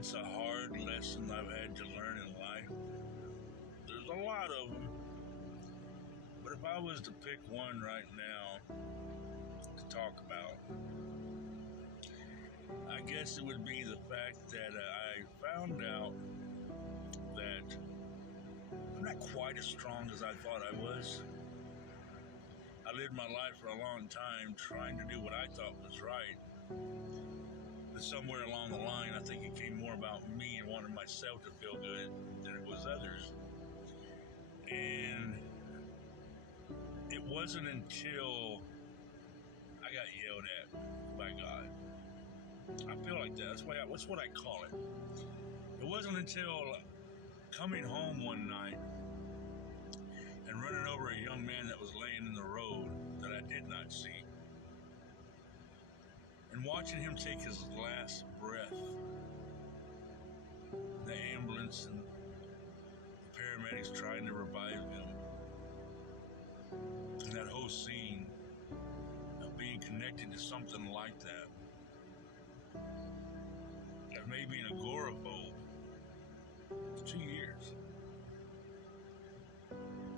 what's a hard lesson I've had to learn in life? There's a lot of them. But if I was to pick one right now to talk about, I guess it would be the fact that I found out that I'm not quite as strong as I thought I was. I lived my life for a long time trying to do what I thought was right. But somewhere along the line, I think it came more about me and wanting myself to feel good than it was others. And it wasn't until I got yelled at by God. I feel like that. That's what I call it. It wasn't until coming home one night and running over a young man that was laying in the road that I did not see, and watching him take his last breath. The ambulance and the paramedics trying to revive him. And that whole scene of being connected to something like that. I've made me an agoraphobe for 2 years.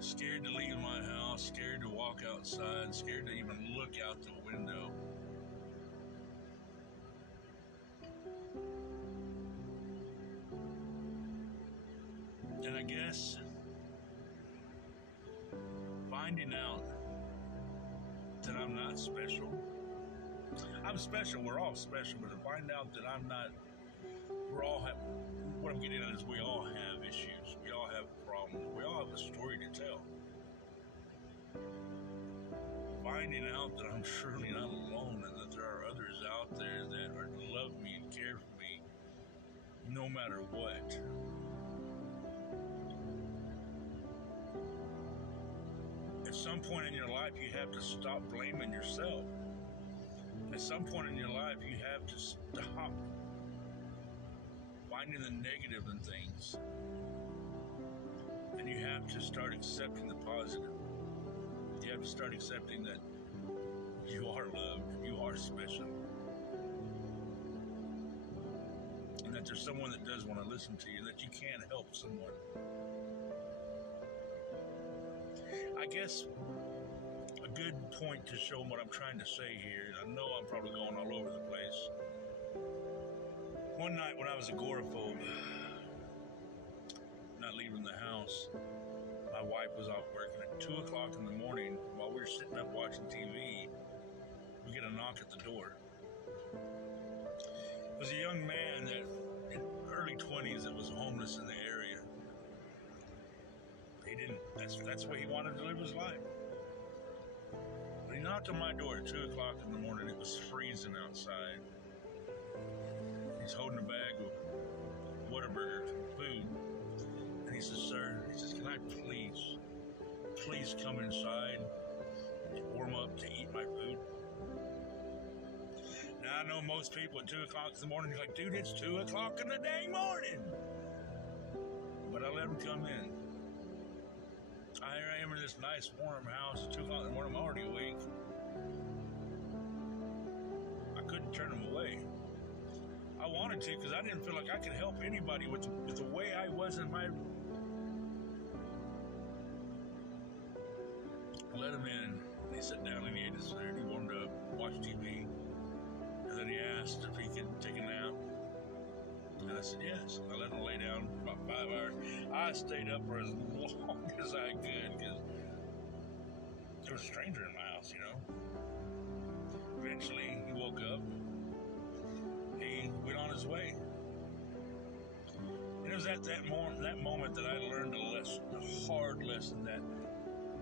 Scared to leave my house, scared to walk outside, scared to even look out the window. And I guess finding out that I'm not special. I'm special, we're all special, but to find out that I'm not, what I'm getting at is we all have issues, we all have problems, we all have a story to tell. Finding out that I'm surely not alone and that there are others out there that love me and care for me no matter what. At some point in your life, you have to stop blaming yourself. At some point in your life, you have to stop finding the negative in things. And you have to start accepting the positive. You have to start accepting that you are loved, you are special. And that there's someone that does want to listen to you, that you can help someone. I guess a good point to show what I'm trying to say here, I know I'm probably going all over the place. One night when I was agoraphobe, not leaving the house, my wife was off working at 2 o'clock in the morning. While we were sitting up watching TV, we get a knock at the door. It was a young man that in early 20s that was homeless in the area. That's the way he wanted to live his life. But he knocked on my door at 2 o'clock in the morning. It was freezing outside. He's holding a bag of Whataburger food. And he says, "Sir," he says, "can I please come inside to warm up to eat my food?" Now, I know most people at 2 o'clock in the morning, you're like, "Dude, it's 2 o'clock in the dang morning." But I let him come in. Here I am in this nice warm house at 2 o'clock in the morning. I'm already awake. I couldn't turn him away. I wanted to because I didn't feel like I could help anybody with the way I was in my... I let him in. He sat down and he ate his food. He wanted to watch TV. And then he asked if he could take a nap. And I said yes. I let him lay down for about 5 hours. I stayed up for as long as I could because there was a stranger in my house, you know. Eventually, he woke up. He went on his way. And it was at that moment that I learned a hard lesson that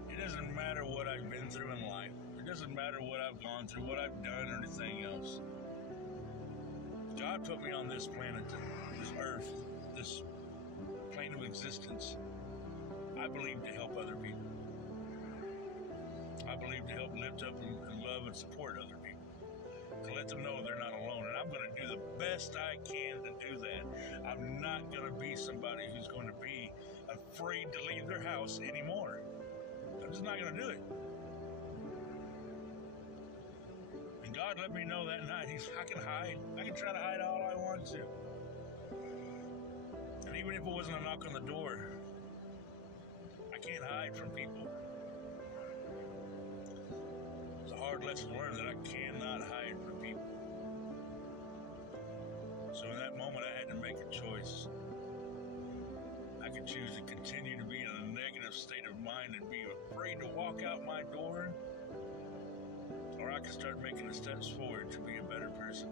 it doesn't matter what I've been through in life. It doesn't matter what I've gone through, what I've done, or anything else. God put me on this planet, this earth, this plane of existence, I believe, to help other people. I believe to help lift up and love and support other people. To let them know they're not alone. And I'm going to do the best I can to do that. I'm not going to be somebody who's going to be afraid to leave their house anymore. I'm just not going to do it. And God let me know that night. I can hide. I can try to hide all I want to. even if it wasn't a knock on the door, I can't hide from people. It's a hard lesson to learn that I cannot hide from people. So in that moment, I had to make a choice. I could choose to continue to be in a negative state of mind and be afraid to walk out my door, or I could start making the steps forward to be a better person.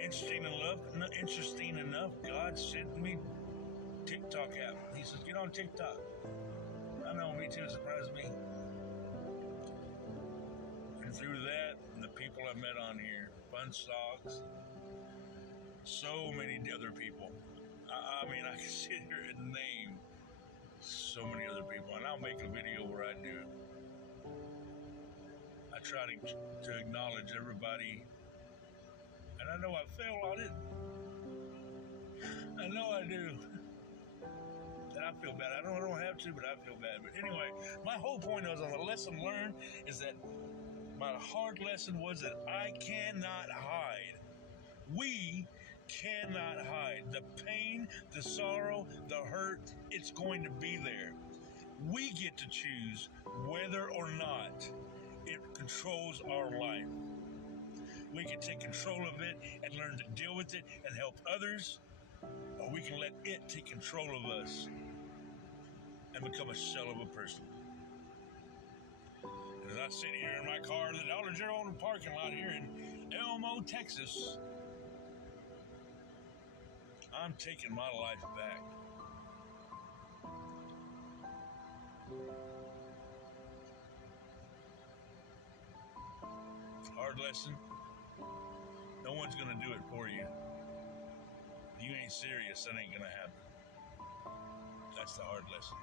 Interesting enough, God sent me TikTok app. He says, get on TikTok. I know, me too, it surprised me. And through that, and the people I met on here, Fun Stocks, so many other people. I mean, I can sit here and name so many other people, and I'll make a video where I do. I try to acknowledge everybody, and I know I fail on it. I know I do. And I feel bad. I don't have to, but I feel bad. But anyway, my whole point was on the lesson learned is that my hard lesson was that I cannot hide. We cannot hide. The pain, the sorrow, the hurt, it's going to be there. We get to choose whether or not it controls our life. We can take control of it and learn to deal with it and help others, or we can let it take control of us and become a shell of a person. And as I sit here in my car in the Dollar General parking lot here in Elmo, Texas, I'm taking my life back. Hard lesson. No one's going to do it for you. If you ain't serious, that ain't going to happen. That's the hard lesson.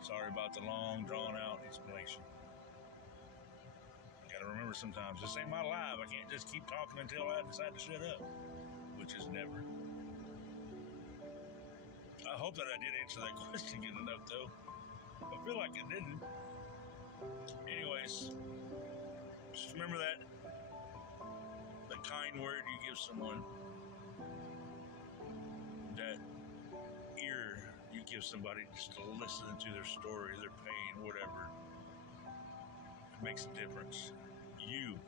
Sorry about the long, drawn-out explanation. Got to remember sometimes, this ain't my life. I can't just keep talking until I decide to shut up, which is never. I hope that I did answer that question good enough, though. I feel like I didn't. Anyways, just remember that kind word you give someone, that ear you give somebody just to listen to their story, their pain, whatever. It makes a difference. You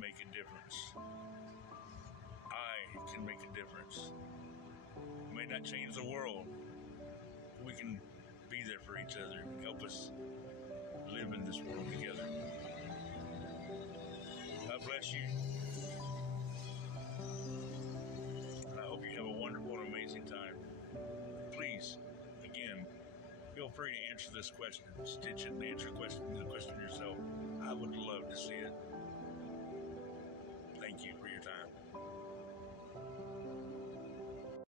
make a difference. I can make a difference. We may not change the world, but we can be there for each other and help us live in this world together. God bless you. And I hope you have a wonderful and amazing time. Please, again, feel free to answer this question. Stitch it and answer the question yourself. I would love to see it. Thank you for your time.